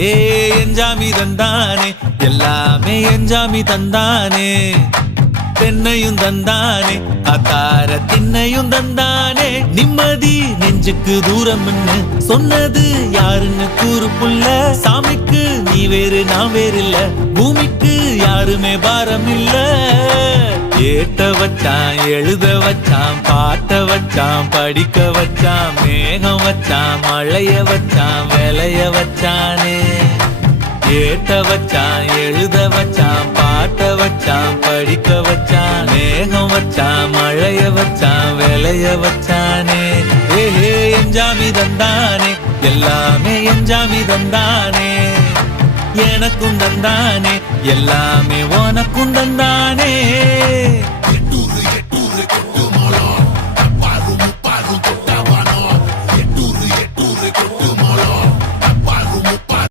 ஏ எஞ்சாமி தந்தானே எல்லாமே எஞ்சாமி தந்தானே தென்னையும் தந்தானே அத்தார திண்ணையும் தந்தானே நிம்மதி நெஞ்சுக்கு தூரம்னு சொன்னது யாருன்னு கூறு புள்ள சாமிக்கு நீ வேறு நான் வேறு இல்ல பூமிக்கு யாருமே பாரம் இல்ல ஏட்ட வச்சான் எழுத வச்சான் பாட்ட வச்சான் படிக்க வச்சான் மேகம் வச்சான் மழைய வச்சான் விளைய வச்சானே ஏட்ட வச்சான் எழுத வச்சான் பாட்ட வச்சான் படிக்க வச்சான் மேகம் வச்சான் மழைய வச்சான் விளைய வச்சானே ஏஹே எஞ்சாமி தந்தானே எல்லாமே எஞ்சாமி தந்தானே எனக்கும் தந்தானே எல்லாமே உனக்கும் தந்தானே